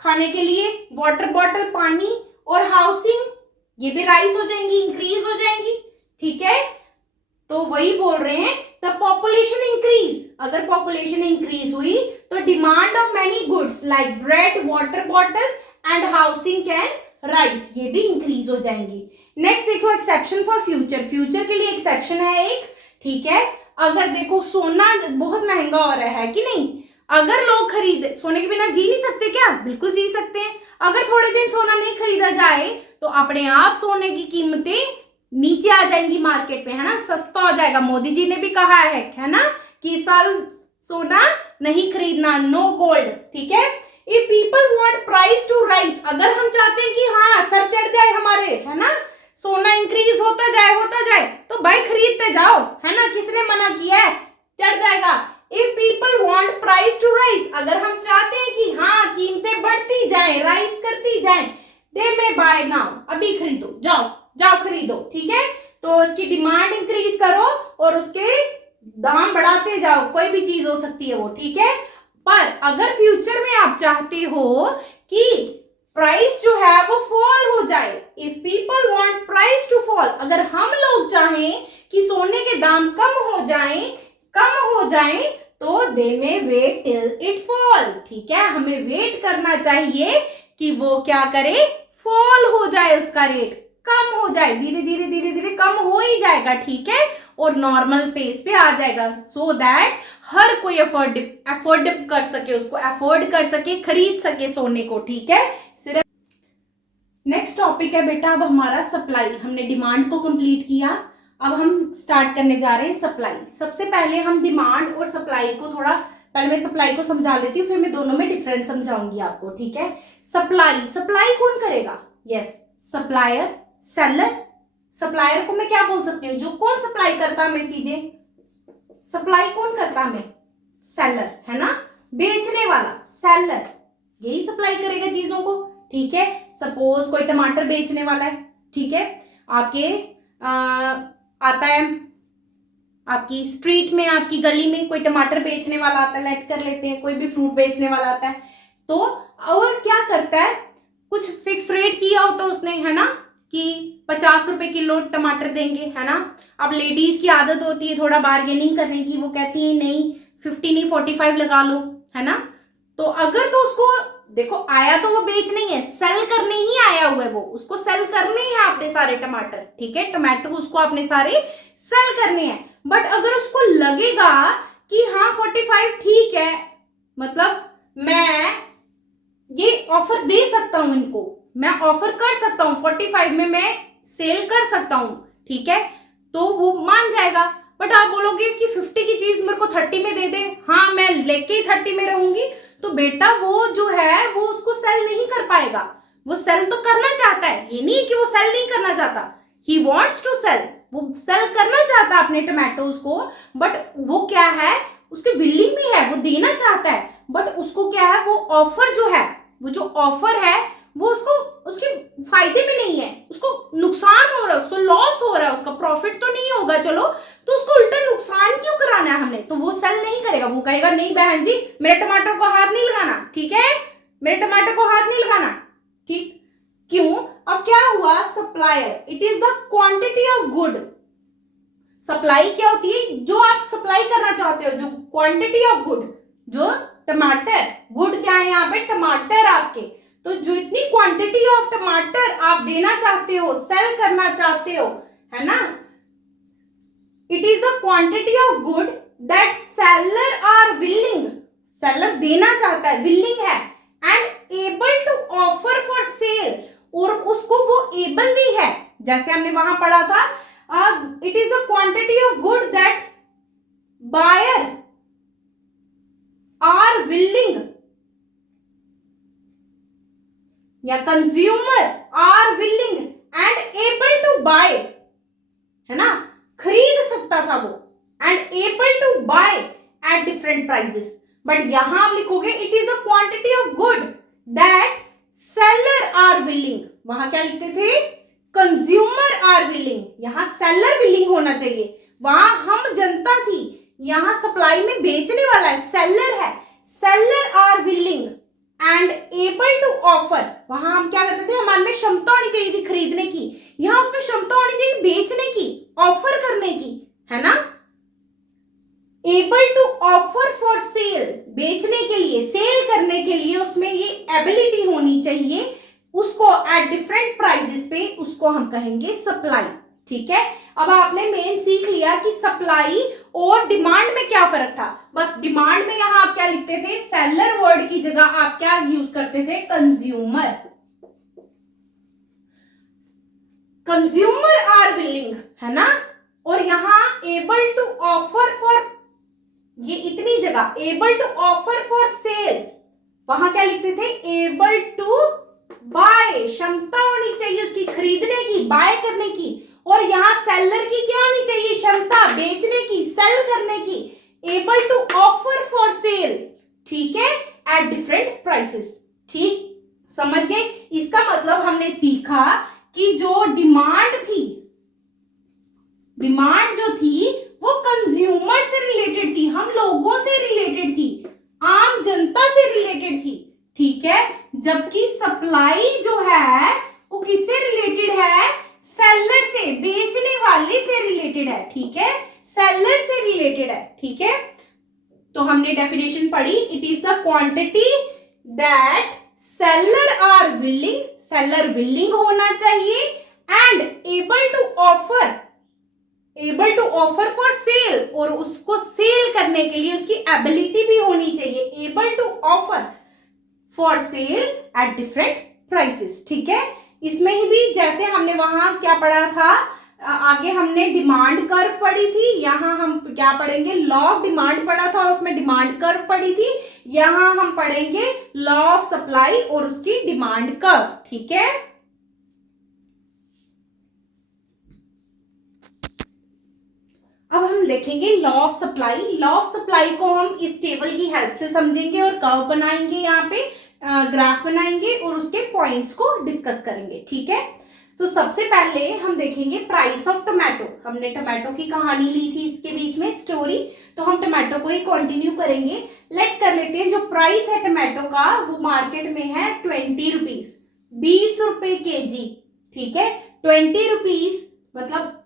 खाने के लिए, वाटर बॉटल, पानी और हाउसिंग, ये भी राइज हो जाएंगी, इंक्रीज हो जाएंगी, ठीक है। तो वही बोल रहे हैं द पॉपुलेशन इंक्रीज, अगर पॉपुलेशन इंक्रीज हुई तो demand of many goods like bread, water bottle and housing can rise, ये भी इंक्रीज हो जाएंगी। नेक्स्ट देखो एक्सेप्शन फॉर फ्यूचर, फ्यूचर के लिए एक्सेप्शन है एक, ठीक है। अगर देखो सोना बहुत महंगा हो रहा है कि नहीं, अगर लोग खरीदे, सोने के बिना जी नहीं सकते क्या? बिल्कुल जी सकते हैं। अगर थोड़े दिन सोना नहीं खरीदा जाए तो अपने आप सोने की कीमतें नीचे आ जाएंगी मार्केट में, है ना, सस्ता हो जाएगा। मोदी जी ने भी कहा है ना, कि इस साल सोना नहीं खरीदना, नो गोल्ड, ठीक है। If people want price to rise, अगर हम चाहते हैं कि हाँ सर चढ़ जाए हमारे, है ना, सोना इंक्रीज होता जाए, तो भाई खरीदते जाओ, है ना, किसने मना किया है? चढ़ जाएगा। If people want price to rise, अगर हम चाहते हैं कि हाँ कीमतें बढ़ती जाए, राइज करती जाए, दे मे बाय नाउ, अभी खरीदो, जाओ खरीदो, ठीक है। तो उसकी डिमांड इंक्रीज करो और उसके दाम बढ़ाते जाओ, कोई भी चीज हो सकती है वो, ठीक है। पर अगर फ्यूचर में आप चाहते हो कि प्राइस जो है वो फॉल हो जाए, if people want price to fall, अगर हम लोग चाहें कि सोने के दाम कम हो जाएं, तो दे मे वेट टिल इट फॉल, ठीक है। हमें वेट करना चाहिए कि वो क्या करे? फॉल हो जाए, उसका रेट कम हो जाए, धीरे धीरे कम हो ही जाएगा, ठीक है, और नॉर्मल पेस पे आ जाएगा, सो दैट हर कोई अफोर्ड कर सके, उसको अफोर्ड कर सके, खरीद सके सोने को, ठीक है। सिर्फ नेक्स्ट टॉपिक है बेटा अब हमारा सप्लाई। हमने डिमांड को कंप्लीट किया, अब हम स्टार्ट करने जा रहे हैं सप्लाई। सबसे पहले हम डिमांड और सप्लाई को पहले मैं सप्लाई को समझा लेती हूँ, फिर मैं दोनों में डिफरेंस समझाऊंगी आपको, ठीक है। सप्लाई कौन करेगा? Yes, supplier, seller. सप्लायर को मैं क्या बोल सकती हूँ? जो कौन सप्लाई करता हमें चीजें, सप्लाई कौन करता हमें? सेलर, है ना, बेचने वाला सेलर, यही सप्लाई करेगा चीजों को, ठीक है। सपोज कोई टमाटर बेचने वाला है, ठीक है, आके आता है आपकी स्ट्रीट में, आपकी गली में कोई टमाटर बेचने वाला आता है, लेट कर लेते हैं, कोई भी फ्रूट बेचने वाला आता है, तो और क्या करता है, कुछ फिक्स रेट किया होता है उसने, है ना, कि 50 रुपए किलो टमाटर देंगे, है ना। अब लेडीज की आदत होती है थोड़ा बार्गेनिंग करने की, वो कहती है नहीं 50 नहीं 45 लगा लो, है ना। तो अगर तो उसको देखो आया तो वो बेच नहीं है, सेल करने ही आया हुआ है, वो उसको सेल करने हैं अपने सारे टमाटर, ठीक है, टमाटो उसको अपने सारे सेल करने हैं। बट अगर उसको लगेगा कि हाँ 45 ठीक है, मतलब मैं ये ऑफर दे सकता हूं इनको, मैं ऑफर कर सकता हूं 45 में मैं सेल कर सकता हूं, ठीक है, तो वो मान जाएगा। बट आप बोलोगे कि 50 की चीज मेरे को 30 में दे दे, हाँ मैं लेके ही 30 में रहूंगी, तो बेटा वो जो है वो उसको सेल नहीं कर पाएगा। वो सेल तो करना चाहता है, ये नहीं कि वो सेल नहीं करना चाहता, ही वॉन्ट्स टू सेल, वो सेल करना चाहता है अपने टमाटोज को, बट वो क्या है, उसके विलिंग भी है, वो देना चाहता है, बट उसको क्या है, वो ऑफर जो है, वो जो ऑफर है वो उसको उसके फायदे में नहीं है, उसको नुकसान हो रहा है, उसको लॉस हो रहा है, उसका प्रॉफिट तो नहीं होगा, चलो, तो उसको उल्टा नुकसान क्यों कराना है हमने, तो वो सेल नहीं करेगा। वो कहेगा नहीं बहन जी मेरे टमाटर को हाथ नहीं लगाना, ठीक है, मेरे टमाटर को हाथ नहीं लगाना, ठीक, क्यों? अब क्या हुआ, supplier, it is the quantity of good, supply क्या होती है, जो आप सप्लाई करना चाहते हो, जो क्वांटिटी ऑफ गुड, जो टमाटर, गुड क्या है यहाँ पे, टमाटर आपके, तो जो इतनी क्वांटिटी ऑफ टमाटर आप देना चाहते हो, सेल करना चाहते हो, है ना, it is the quantity of good that seller are willing, seller देना चाहता है, विलिंग है, and able to offer for sale, और उसको वो एबल भी है, जैसे हमने वहां पढ़ा था, it is the quantity of good that buyer are willing या consumer are willing and able to buy, है ना, खरीद सकता था वो, and able to buy at different prices, but यहां आप लिखोगे it is the quantity of good that seller are willing, वहां क्या लिखते थे, कंज्यूमर आर विलिंग, यहां सेलर विलिंग होना चाहिए, वहां हम जनता थी, यहां सप्लाई में बेचने वाला है, सेलर है, seller are willing and able to offer, वहां हम क्या करते थे, हमारे में क्षमता होनी चाहिए थी खरीदने की, यहां उसमें क्षमता होनी चाहिए बेचने की, ऑफर करने की, है ना, able to offer for sale, बेचने के लिए, सेल करने के लिए उसमें ये एबिलिटी होनी चाहिए, उसको एट डिफरेंट प्राइसेस पे, उसको हम कहेंगे सप्लाई, ठीक है। अब आपने मेन सीख लिया कि सप्लाई और डिमांड में क्या फर्क था, बस डिमांड में यहां आप क्या लिखते थे, सेलर वर्ड की जगह आप क्या यूज करते थे, कंज्यूमर, कंज्यूमर आर विलिंग, है ना, और यहां एबल टू ऑफर फॉर, ये इतनी जगह able to offer for sale, वहां क्या लिखते थे, एबल टू बाय, क्षमता होनी चाहिए उसकी खरीदने की, बाय करने की, और यहां सेलर की क्या होनी चाहिए, क्षमता बेचने की, सेल करने की, able to offer for sale, ठीक है, एट डिफरेंट प्राइसेस, ठीक, समझ गए, इसका मतलब हमने सीखा कि जो डिमांड थी, डिमांड जो थी वो कंज्यूमर से रिलेटेड थी, हम लोगों से रिलेटेड थी, आम जनता से रिलेटेड थी, ठीक है, जबकि सप्लाई जो है वो किससे रिलेटेड है, सेलर से, बेचने वाले से रिलेटेड है, ठीक है, सेलर से रिलेटेड है, ठीक है। तो हमने डेफिनेशन पढ़ी, it is the quantity that seller are willing, seller willing होना चाहिए, and able to offer, able to offer for sale, और उसको सेल करने के लिए उसकी एबिलिटी भी होनी चाहिए, able to offer for sale at different prices, ठीक है। इसमें ही भी जैसे हमने वहां क्या पढ़ा था, आगे हमने डिमांड कर्व पढ़ी थी, यहां हम क्या पढ़ेंगे, लॉ ऑफ डिमांड पढ़ा था, उसमें डिमांड कर्व पढ़ी थी, यहां हम पढ़ेंगे लॉ ऑफ सप्लाई और उसकी डिमांड कर्व, ठीक है। अब हम देखेंगे law of supply, law of supply को हम इस टेबल की हेल्प से समझेंगे और कर्व बनाएंगे, यहाँ पे ग्राफ बनाएंगे और उसके पॉइंट्स को डिस्कस करेंगे, ठीक है। तो सबसे पहले हम देखेंगे प्राइस ऑफ टमाटो, हमने टमाटो की कहानी ली थी इसके बीच में स्टोरी, तो हम टमाटो को ही कंटिन्यू करेंगे। लेट कर लेते हैं, जो प्राइस है टमाटो का वो मार्केट में है 20 रुपीज, 20 रुपए केजी, ठीक है, 20 रुपीज मतलब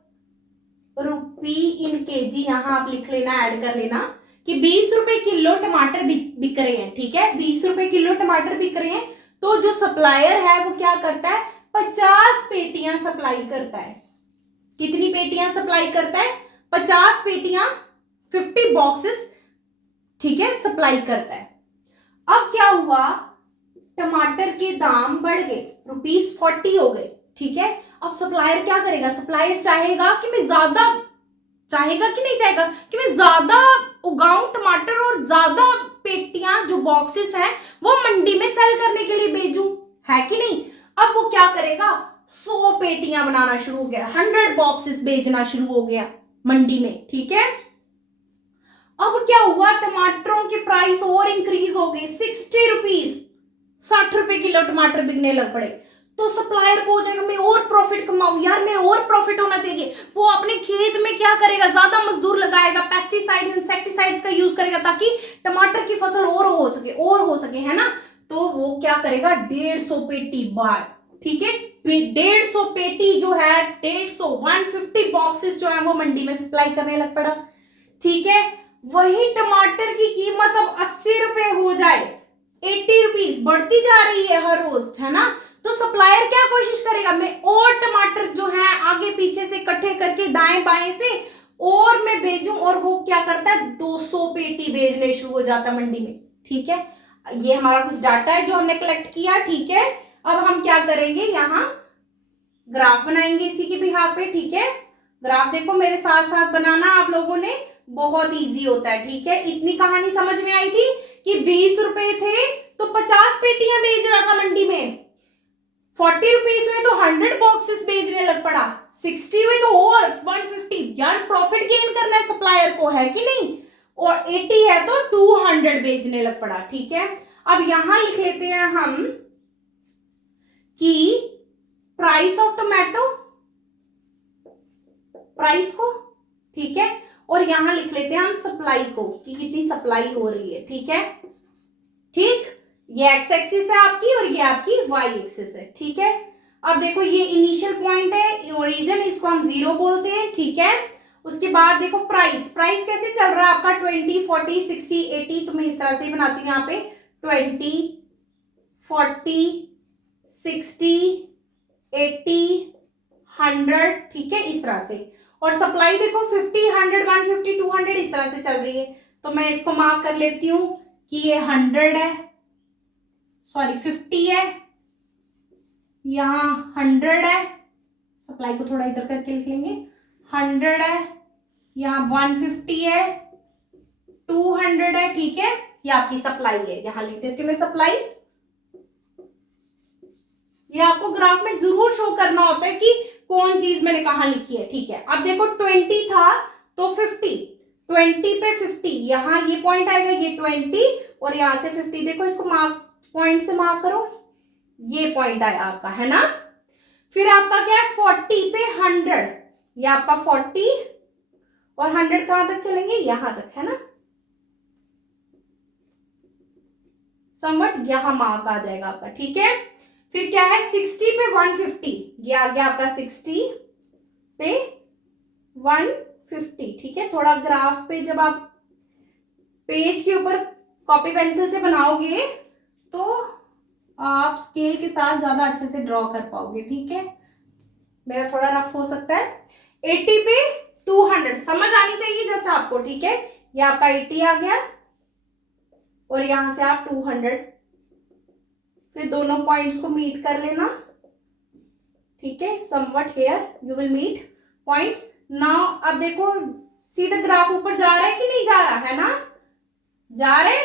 रुपी इन केजी, यहां आप लिख लेना, ऐड कर लेना कि 20 रुपए किलो टमाटर बिक रहे हैं, ठीक है, 20 रुपए किलो टमाटर बिक रहे हैं। तो जो सप्लायर है वो क्या करता है, 50 पेटियां सप्लाई करता है, कितनी पेटियां सप्लाई करता है, 50 पेटियां, 50 बॉक्सेस, ठीक है, सप्लाई करता है। अब क्या हुआ, टमाटर के दाम बढ़ गए, ₹40 हो गए, ठीक है। अब सप्लायर क्या करेगा, सप्लायर चाहेगा कि मैं ज्यादा, चाहेगा कि नहीं चाहेगा कि मैं ज्यादा उगाऊं टमाटर और ज्यादा पेटियां जो बॉक्सेस हैं वो मंडी में सेल करने के लिए भेजूं, है कि नहीं। अब वो क्या करेगा, 100 पेटियां बनाना शुरू हो गया, 100 बॉक्सेस बेचना शुरू हो गया मंडी में, ठीक है। अब क्या हुआ, टमाटरों के प्राइस और इंक्रीज हो गए, 60 रुपीज, 60 रुपए किलो टमाटर बिकने लग पड़े। तो सप्लायर को हो जाएगा मैं और प्रॉफिट कमाऊं यार, मैं और प्रॉफिट होना चाहिए, वो अपने खेत में क्या करेगा, ज्यादा मजदूर लगाएगा, पेस्टिसाइड इंसेक्टिसाइड्स का यूज करेगा ताकि टमाटर की फसल और हो सके, है ना। तो वो क्या करेगा, 150 पेटी बार, ठीक है, 150 पेटी जो है 150 बॉक्सेस जो है वो मंडी में सप्लाई करने लग पड़ा। ठीक है, वही टमाटर की कीमत अब 80 रुपए हो जाए, 80 रुपीज बढ़ती जा रही है हर रोज, है ना। तो सप्लायर क्या कोशिश करेगा, मैं और टमाटर जो है आगे पीछे से इकट्ठे करके दाएं बाएं से और मैं भेजूं, और वो क्या करता है 200 पेटी भेजने शुरू हो जाता है मंडी में। ठीक है, ये हमारा कुछ डाटा है जो हमने कलेक्ट किया। ठीक है, अब हम क्या करेंगे, यहाँ ग्राफ बनाएंगे इसी के बिहार पे। ठीक है, ग्राफ देखो मेरे साथ साथ बनाना आप लोगों ने, बहुत इजी होता है। ठीक है, इतनी कहानी समझ में आई थी कि 20 रुपए थे तो 50 पेटियां भेज रहा था मंडी में, 40 रुपीज में तो 100 बॉक्सेस भेजने लग पड़ा, 60 हुए तो और 150। यार प्रॉफिट गेन करना है सप्लायर को, है कि नहीं, और 80 है तो 200 बेचने लग पड़ा। ठीक है, अब यहां लिख लेते हैं हम कि प्राइस ऑफ टोमेटो, प्राइस को। ठीक है, और यहां लिख लेते हैं हम सप्लाई को कि कितनी सप्लाई हो रही है। ठीक है, ठीक, ये एक्स एक्सिस है आपकी और ये आपकी वाई एक्सिस है। ठीक है, अब देखो ये इनिशियल पॉइंट है, ओरिजिन, इसको हम 0 बोलते हैं। ठीक है, उसके बाद देखो प्राइस, प्राइस कैसे चल रहा है आपका 20, 40, 60, 80, तो मैं इस तरह से बनाती हूँ यहाँ पे 20, 40, 60, 80, 100। ठीक है, इस तरह से। और सप्लाई देखो 50, 100, 150, 200 इस तरह से चल रही है। तो मैं इसको मार्क कर लेती हूँ कि ये 100 है, सॉरी 50 है, यहाँ 100 है, सप्लाई को थोड़ा इधर करके लिख लेंगे, 100 है, यहाँ 150 है, 200 है। ठीक है, ये आपकी सप्लाई है, यहां लिख देती हूँ मैं सप्लाई। ये आपको ग्राफ में जरूर शो करना होता है कि कौन चीज मैंने कहां लिखी है। ठीक है, अब देखो 20 था तो 50, 20 पे 50, यहाँ ये पॉइंट आएगा, ये 20 और यहां से 50, देखो इसको मार्क, पॉइंट से मार्क करो, ये पॉइंट आया आपका, है ना। फिर आपका क्या है 40 पे 100, ये आपका 40 और 100 कहां तक चलेंगे, यहां तक, है ना। समवट यहां मार्क आ जाएगा आपका। ठीक है, फिर क्या है 60 पे 150, ये आ गया आपका 60 पे 150। ठीक है, थोड़ा ग्राफ पे जब आप पेज के ऊपर कॉपी पेंसिल से बनाओगे तो आप स्केल के साथ ज्यादा अच्छे से ड्रॉ कर पाओगे। ठीक है, मेरा थोड़ा रफ हो सकता है। 80 पे 200, समझ आनी चाहिए जैसे आपको। ठीक है, ये आपका 80 आ गया और यहां से आप 200, फिर दोनों पॉइंट्स को मीट कर लेना। ठीक है, somewhat here you will meet points. Now अब देखो सीधा ग्राफ ऊपर जा रहा है कि नहीं जा रहा है, ना जा रहे,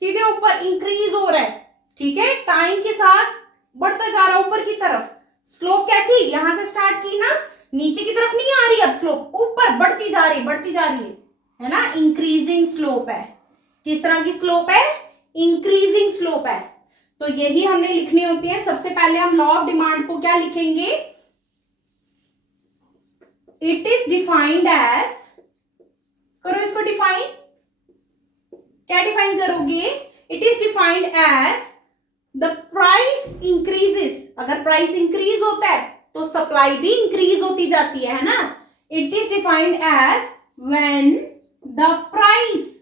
सीधे ऊपर इंक्रीज हो रहा है। ठीक है, टाइम के साथ बढ़ता जा रहा है ऊपर की तरफ। स्लोप कैसी, यहां से स्टार्ट की ना, नीचे की तरफ नहीं आ रही, अब स्लोप ऊपर बढ़ती जा रही, बढ़ती जा रही है ना, इंक्रीजिंग स्लोप है। किस तरह की स्लोप है, इंक्रीजिंग स्लोप है। तो यही हमने लिखनी होती है। सबसे पहले हम लॉ ऑफ डिमांड को क्या लिखेंगे, इट इज डिफाइंड एज, करो इसको डिफाइन, क्या डिफाइन करोगे, it is defined as the price increases, अगर प्राइस इंक्रीज होता है तो सप्लाई भी इंक्रीज होती जाती है ना। It is defined as when the price,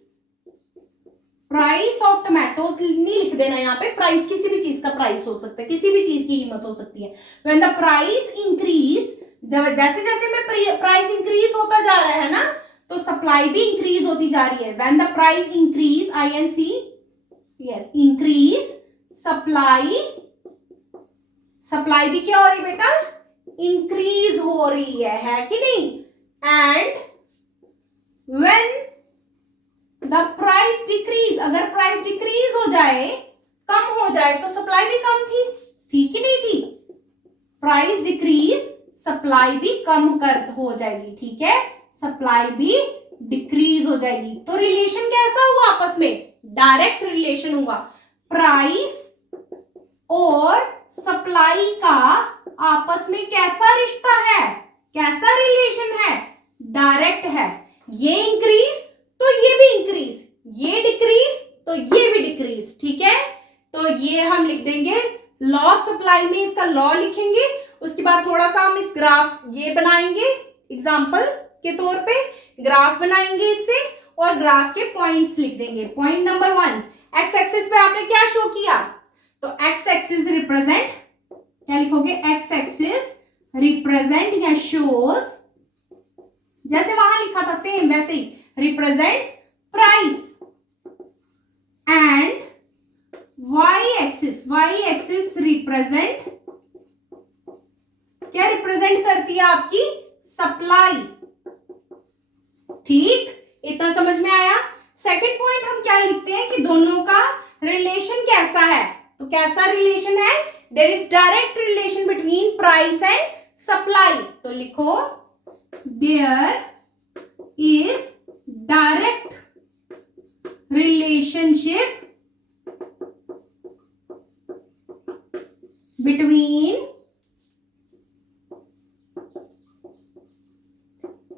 price of tomatoes नहीं लिख देना यहाँ पे, प्राइस किसी भी चीज का प्राइस हो सकता है, किसी भी चीज की कीमत हो सकती है। व्हेन द प्राइस इंक्रीज, जब जैसे जैसे में प्राइस इंक्रीज होता जा रहा है ना, तो सप्लाई भी इंक्रीज होती जा रही है। When the price increase, INC, yes, increase supply, supply भी क्या हो रही है बेटा, इंक्रीज हो रही है कि नहीं। And when the price decrease, अगर प्राइस डिक्रीज हो जाए, कम हो जाए, तो सप्लाई भी कम थी कि नहीं थी, प्राइस डिक्रीज सप्लाई भी कम कर हो जाएगी। ठीक है, सप्लाई भी डिक्रीज हो जाएगी। तो रिलेशन कैसा हुआ आपस में, डायरेक्ट रिलेशन हुआ, प्राइस और सप्लाई का आपस में कैसा रिश्ता है, कैसा रिलेशन है, डायरेक्ट है। ये इंक्रीज तो ये भी इंक्रीज, ये डिक्रीज तो ये भी डिक्रीज। ठीक है, तो ये हम लिख देंगे लॉ ऑफ सप्लाई में, इसका लॉ लिखेंगे उसके बाद थोड़ा सा हम इस ग्राफ ये बनाएंगे, एग्जाम्पल के तौर पे ग्राफ बनाएंगे इससे, और ग्राफ के पॉइंट्स लिख देंगे। पॉइंट नंबर 1, एक्स एक्सिस पे आपने क्या शो किया, तो एक्स एक्सिस रिप्रेजेंट, क्या लिखोगे, एक्स एक्सिस रिप्रेजेंट या शोज, जैसे वहां लिखा था सेम वैसे ही, represents price, and Y axis represent, क्या रिप्रेजेंट करती है आपकी, सप्लाई। ठीक, इतना समझ में आया। सेकंड पॉइंट हम क्या लिखते हैं कि दोनों का रिलेशन कैसा है, तो कैसा रिलेशन है, there is direct relation between price and supply, तो लिखो there is direct relationship between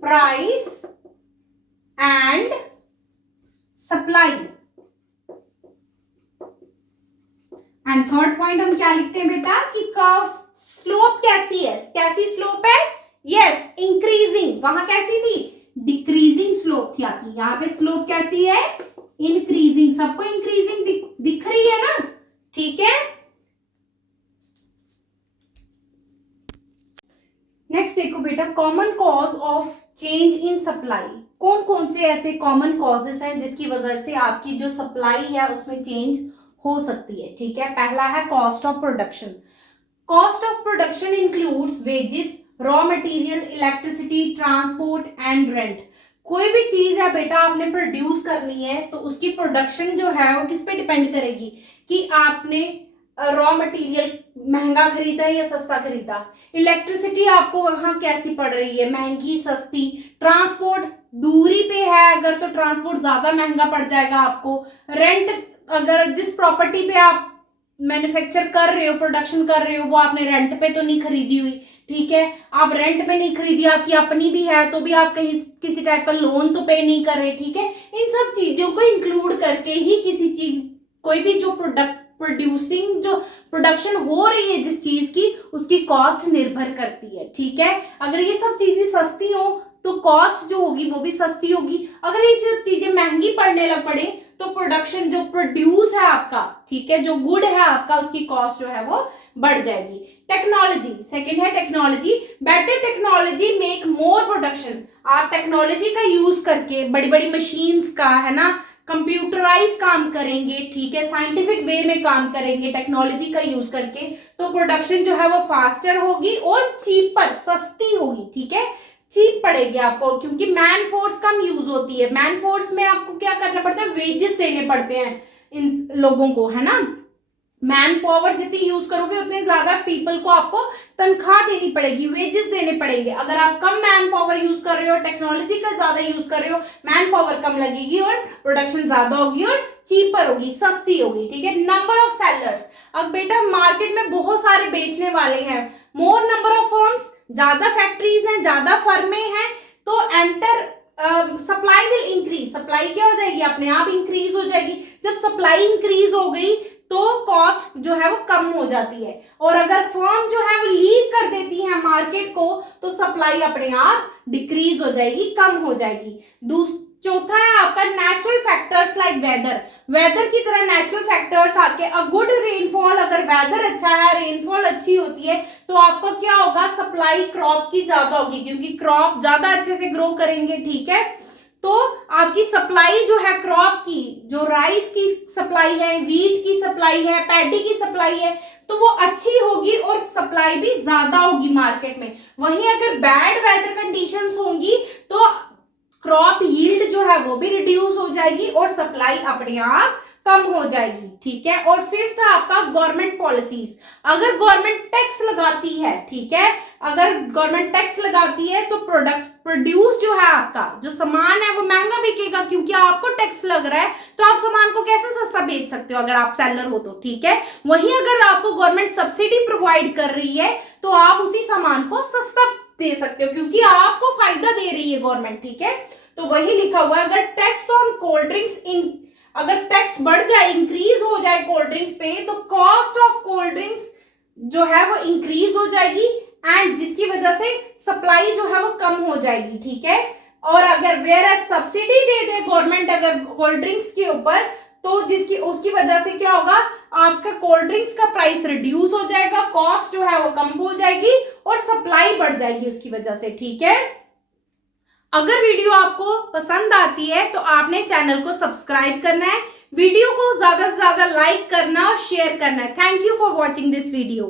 price and supply. And third point हम क्या लिखते हैं बेटा कि कर्व स्लोप कैसी है, कैसी स्लोप है, यस इंक्रीजिंग, वहां कैसी थी, डिक्रीजिंग स्लोप थी आपकी, यहाँ पे स्लोप कैसी है, इंक्रीजिंग, सबको इंक्रीजिंग दिख रही है ना, ठीक है। नेक्स्ट देखो बेटा, common cause of change in supply, कौन कौन से ऐसे कॉमन कॉजेस हैं जिसकी वजह से आपकी जो सप्लाई है उसमें चेंज हो सकती है, ठीक है। पहला है cost of production. Cost of production includes wages, raw material, electricity, transport and rent. कोई भी चीज है बेटा आपने प्रोड्यूस करनी है तो उसकी प्रोडक्शन जो है वो किस पे डिपेंड करेगी कि आपने रॉ मटेरियल महंगा खरीदा या सस्ता खरीदा, इलेक्ट्रिसिटी आपको वहां कैसी पड़ रही है, महंगी सस्ती, ट्रांसपोर्ट दूरी पे है अगर तो ट्रांसपोर्ट ज्यादा महंगा पड़ जाएगा आपको, रेंट अगर जिस प्रॉपर्टी पे आप मैन्युफैक्चर कर रहे हो, प्रोडक्शन कर रहे हो, वो आपने रेंट पे तो नहीं खरीदी हुई, ठीक है, आप रेंट पे नहीं खरीदी, आपकी अपनी भी है तो भी आप कहीं किसी टाइप का लोन तो पे नहीं कर रहे, ठीक है। इन सब चीजों को इंक्लूड करके ही किसी चीज, कोई भी जो प्रोड्यूसिंग जो प्रोडक्शन हो रही है जिस चीज की, उसकी कॉस्ट निर्भर करती है, ठीक है। अगर ये सब चीजें सस्ती हो तो कॉस्ट जो होगी वो भी सस्ती होगी, अगर ये सब चीजें महंगी पड़ने लग पड़े तो प्रोडक्शन जो प्रोड्यूस है आपका, ठीक है, जो गुड है आपका, उसकी कॉस्ट जो है वो बढ़ जाएगी। टेक्नोलॉजी, सेकंड है technology. Better technology make more production. आप टेक्नोलॉजी का यूज करके बड़ी बड़ी मशीन्स का, है ना, कंप्यूटराइज काम करेंगे, ठीक है, साइंटिफिक वे में काम करेंगे टेक्नोलॉजी का यूज करके, तो प्रोडक्शन जो है वो फास्टर होगी और चीपर, सस्ती होगी, ठीक है, चीप पड़ेगी आपको, क्योंकि मैन फोर्स कम यूज होती है। मैन फोर्स में आपको क्या करना पड़ता है, वेजेस देने पड़ते हैं इन लोगों को, है ना, मैन पावर जितनी यूज करोगे उतने ज्यादा पीपल को आपको तनख्वाह देनी पड़ेगी, वेजेस देने पड़ेंगे। अगर आप कम मैन पावर यूज कर रहे हो, टेक्नोलॉजी का ज्यादा यूज कर रहे हो, मैन पावर कम लगेगी और प्रोडक्शन ज्यादा होगी और चीपर होगी, सस्ती होगी, ठीक है। नंबर ऑफ सेलर्स, अब बेटा मार्केट में बहुत सारे बेचने वाले हैं, मोर नंबर ऑफ फर्म्स, ज्यादा फैक्ट्रीज हैं, ज्यादा फर्में हैं, तो enter supply will increase, supply क्या हो जाएगी, अपने आप इंक्रीज हो जाएगी। जब सप्लाई इंक्रीज हो गई तो कॉस्ट जो है वो कम हो जाती है, और अगर फर्म जो है वो लीव कर देती है मार्केट को तो सप्लाई अपने आप डिक्रीज हो जाएगी, कम हो जाएगी। चौथा है आपका natural factors like weather. Weather की तरह नेचुरल फैक्टर्स आके, अ गुड रेनफॉल, अगर वेदर अच्छा है, रेनफॉल अच्छी होती है तो आपको क्या होगा, सप्लाई क्रॉप की ज्यादा होगी, क्योंकि क्रॉप ज्यादा अच्छे से ग्रो करेंगे, ठीक है, तो आपकी सप्लाई जो है क्रॉप की, जो राइस की सप्लाई है, वीट की सप्लाई है, पैडी की सप्लाई है, तो वो अच्छी होगी और सप्लाई भी ज्यादा होगी मार्केट में। वहीं अगर बैड वेदर कंडीशंस होंगी तो क्रॉप यील्ड जो है वो भी रिड्यूस हो जाएगी और सप्लाई अपने आप कम हो जाएगी, ठीक है। और फिफ्थ है आपका गवर्नमेंट पॉलिसीज। अगर गवर्नमेंट टैक्स लगाती है, ठीक है, अगर गवर्नमेंट टैक्स लगाती है तो प्रोड्यूस जो है आपका, जो सामान है वो महंगा बिकेगा, क्योंकि आपको टैक्स लग रहा है, तो आप सामान को कैसे सस्ता बेच सकते हो अगर आप सेलर हो तो, ठीक है। वहीं अगर आपको गवर्नमेंट सब्सिडी प्रोवाइड कर रही है तो आप उसी सामान को सस्ता दे सकते हो, क्योंकि आपको फायदा दे रही है गवर्नमेंट, ठीक है। तो वही लिखा हुआ है, अगर टैक्स ऑन कोल्ड ड्रिंक्स अगर टैक्स बढ़ जाए, इंक्रीज हो जाए कोल्ड ड्रिंक्स पे, तो कॉस्ट ऑफ कोल्ड ड्रिंक्स जो है वो इंक्रीज हो जाएगी एंड जिसकी वजह से सप्लाई जो है वो कम हो जाएगी, ठीक है। और अगर वेयर सब्सिडी दे दे गवर्नमेंट अगर कोल्ड ड्रिंक्स के ऊपर, तो जिसकी उसकी वजह से क्या होगा, आपका कोल्ड ड्रिंक्स का प्राइस रिड्यूस हो जाएगा, कॉस्ट जो है वो कम हो जाएगी और सप्लाई बढ़ जाएगी उसकी वजह से, ठीक है। अगर वीडियो आपको पसंद आती है तो आपने चैनल को सब्सक्राइब करना है, वीडियो को ज्यादा से ज्यादा लाइक करना और शेयर करना है। Thank you for watching this video.